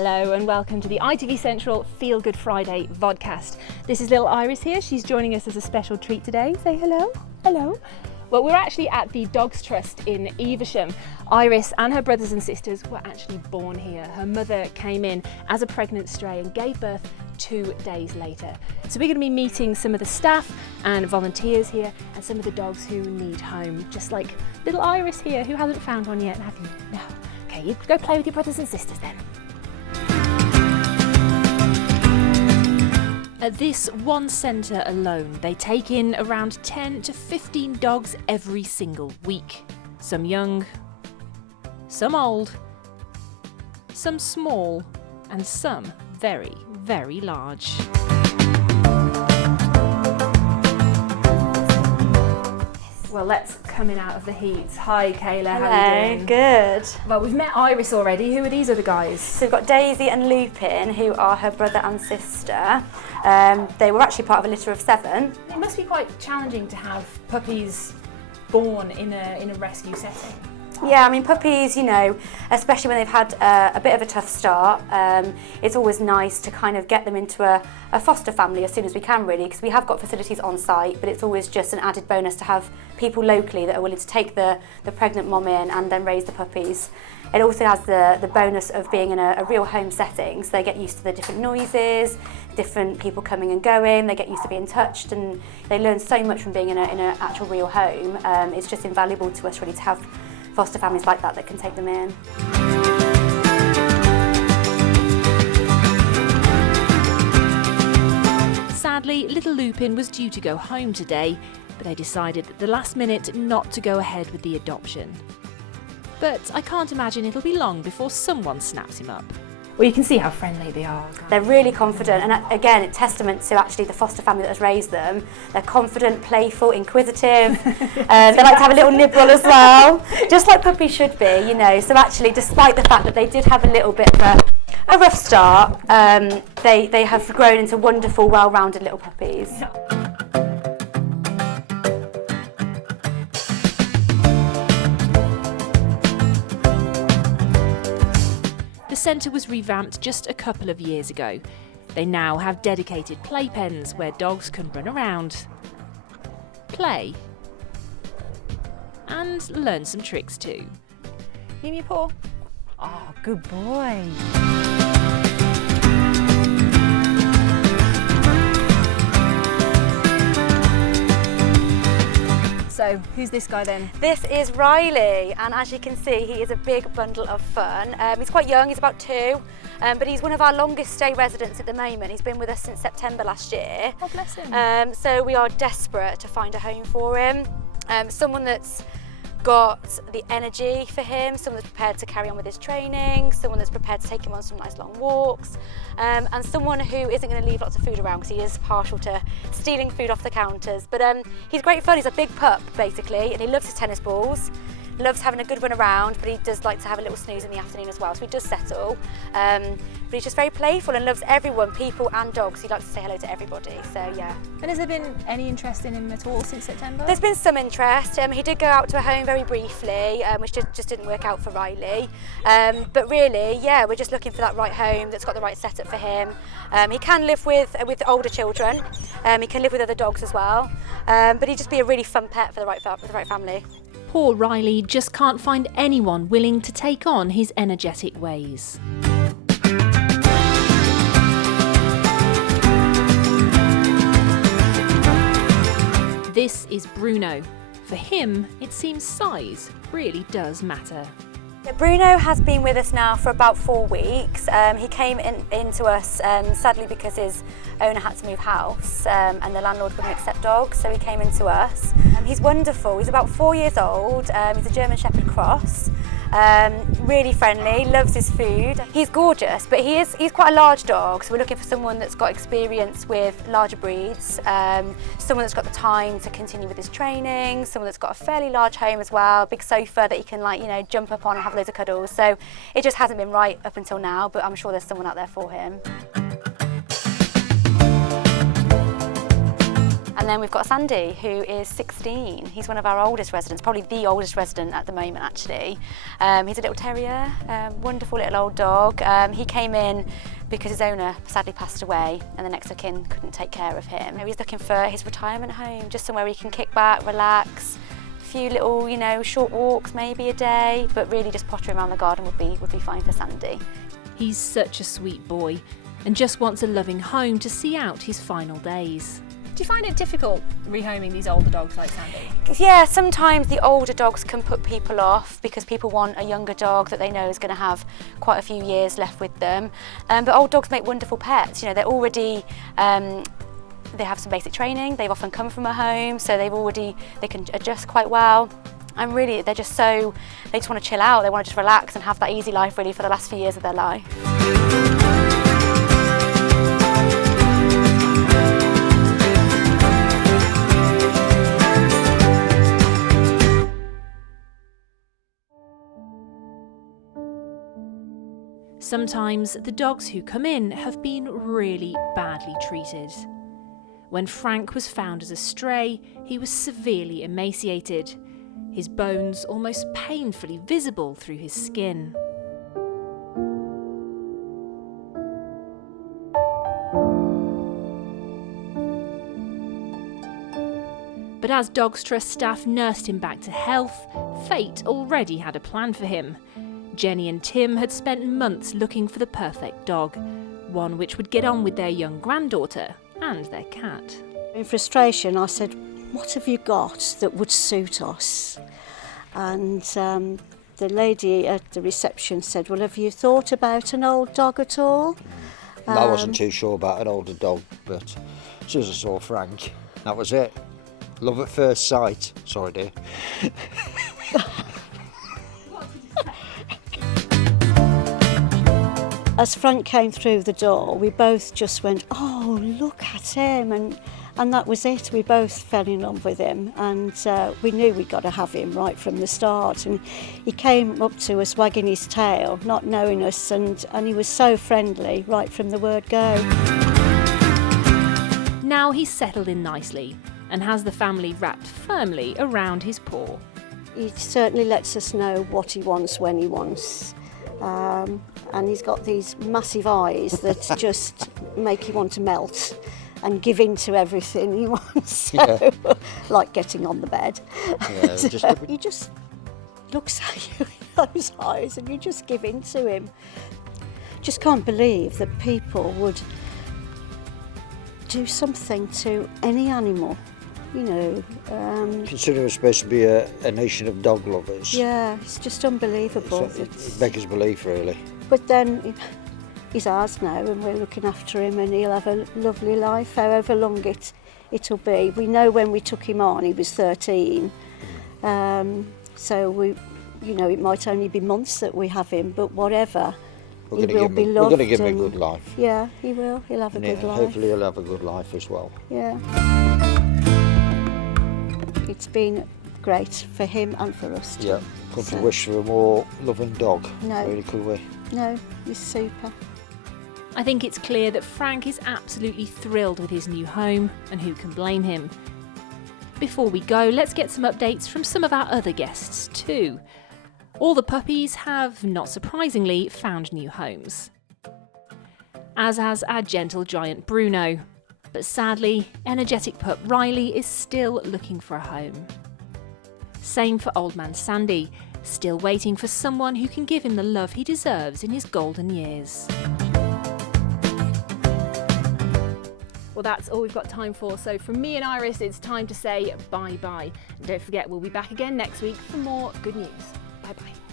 Hello and welcome to the ITV Central Feel Good Friday vodcast. This is little Iris here. She's joining us as a special treat today. Say hello. Hello. Well, we're actually at the Dogs Trust in Evesham. Iris and her brothers and sisters were actually born here. Her mother came in as a pregnant stray and gave birth 2 days later. So we're going to be meeting some of the staff and volunteers here and some of the dogs who need home, just like little Iris here, who hasn't found one yet, have you? No. Okay, you go play with your brothers and sisters then. At this one centre alone, they take in around 10 to 15 dogs every single week. Some young, some old, some small, and some very, very large. Well, let's come in out of the heat. Hi, Kayla. Hello, how are you doing? Good. Well, we've met Iris already. Who are these other guys? So we've got Daisy and Lupin, who are her brother and sister. They were actually part of a litter of 7. It must be quite challenging to have puppies born in a rescue setting. Yeah, I mean puppies, you know, especially when they've had a bit of a tough start, it's always nice to kind of get them into a foster family as soon as we can, really, because we have got facilities on site, but it's always just an added bonus to have people locally that are willing to take the pregnant mom in and then raise the puppies. It also has the bonus of being in a real home setting, so they get used to the different noises, different people coming and going, they get used to being touched, and they learn so much from being in an actual real home. It's just invaluable to us, really, to have foster families like that can take them in. Sadly, little Lupin was due to go home today, but they decided at the last minute not to go ahead with the adoption. But I can't imagine it'll be long before someone snaps him up. Well, you can see how friendly they are. They're really confident, and again, it's testament to actually the foster family that has raised them. They're confident, playful, inquisitive. They like to have a little nibble as well, just like puppies should be, you know. So actually, despite the fact that they did have a little bit of a rough start, they have grown into wonderful, well-rounded little puppies. Yeah. The centre was revamped just a couple of years ago. They now have dedicated playpens where dogs can run around, play, and learn some tricks too. Give me a paw. Oh, good boy. So, who's this guy then? This is Riley, and as you can see, he is a big bundle of fun. He's quite young, he's about 2, but he's one of our longest stay residents at the moment. He's been with us since September last year. Oh, bless him. So we are desperate to find a home for him. Someone that's got the energy for him, someone that's prepared to carry on with his training, someone that's prepared to take him on some nice long walks, and someone who isn't going to leave lots of food around because he is partial to stealing food off the counters. But he's great fun. He's a big pup basically, and he loves his tennis balls, loves having a good run around, but he does like to have a little snooze in the afternoon as well, so he does settle. But he's just very playful and loves everyone, people and dogs. He likes to say hello to everybody, so yeah. And has there been any interest in him at all since September? There's been some interest. He did go out to a home very briefly, which just didn't work out for Riley. But really, yeah, we're just looking for that right home that's got the right setup for him. He can live with older children. He can live with other dogs as well. But he'd just be a really fun pet for the right family. Poor Riley just can't find anyone willing to take on his energetic ways. This is Bruno. For him, it seems size really does matter. Bruno has been with us now for about 4 weeks. He came into us sadly because his owner had to move house and the landlord wouldn't accept dogs, so he came into us. He's wonderful. He's about 4 years old. He's a German Shepherd cross. Really friendly, loves his food. He's gorgeous, but he's quite a large dog, so we're looking for someone that's got experience with larger breeds, someone that's got the time to continue with his training, someone that's got a fairly large home as well, big sofa that he can, like, you know, jump up on and have loads of cuddles. So it just hasn't been right up until now, but I'm sure there's someone out there for him. And And then we've got Sandy, who is 16. He's one of our oldest residents, probably the oldest resident at the moment actually. He's a little terrier, wonderful little old dog. He came in because his owner sadly passed away and the next of kin couldn't take care of him. He's looking for his retirement home, just somewhere he can kick back, relax, a few little, short walks maybe a day, but really just pottering around the garden would be fine for Sandy. He's such a sweet boy and just wants a loving home to see out his final days. Do you find it difficult rehoming these older dogs like Sandy? Yeah, sometimes the older dogs can put people off because people want a younger dog that they know is going to have quite a few years left with them. But old dogs make wonderful pets. They're already, they have some basic training. They've often come from a home, so they can adjust quite well. And really, they just want to chill out. They want to just relax and have that easy life really for the last few years of their life. Sometimes the dogs who come in have been really badly treated. When Frank was found as a stray, he was severely emaciated, his bones almost painfully visible through his skin. But as Dogs Trust staff nursed him back to health, fate already had a plan for him. Jenny and Tim had spent months looking for the perfect dog, one which would get on with their young granddaughter and their cat. In frustration, I said, "What have you got that would suit us?" And the lady at the reception said, "Well, have you thought about an old dog at all?" I wasn't too sure about an older dog, but as soon as I saw Frank, that was it. Love at first sight. Sorry, dear. As Frank came through the door, we both just went, "Oh, look at him," and that was it. We both fell in love with him, and we knew we'd got to have him right from the start. And he came up to us wagging his tail, not knowing us, and he was so friendly right from the word go. Now he's settled in nicely and has the family wrapped firmly around his paw. He certainly lets us know what he wants when he wants. And he's got these massive eyes that just make you want to melt and give in to everything he wants. So, like getting on the bed. Yeah, he just looks at you with those eyes and you just give in to him. Just can't believe that people would do something to any animal. Consider us supposed to be a nation of dog lovers. Yeah, it's just unbelievable. It beggars belief, really. But then he's ours now and we're looking after him and he'll have a lovely life, however long it'll be. We know when we took him on, he was 13. So it might only be months that we have him, but whatever. He will be loved. We're going to give him a good life. Yeah, he will. He'll have a good life. Hopefully he'll have a good life as well. Yeah. It's been great for him and for us too. Yeah, couldn't wish for a more loving dog. No. Really could we? No, he's super. I think it's clear that Frank is absolutely thrilled with his new home, and who can blame him? Before we go, let's get some updates from some of our other guests too. All the puppies have, not surprisingly, found new homes. As has our gentle giant Bruno. But sadly, energetic pup Riley is still looking for a home. Same for old man Sandy, still waiting for someone who can give him the love he deserves in his golden years. Well, that's all we've got time for. So from me and Iris, it's time to say bye-bye. And don't forget, we'll be back again next week for more good news. Bye-bye.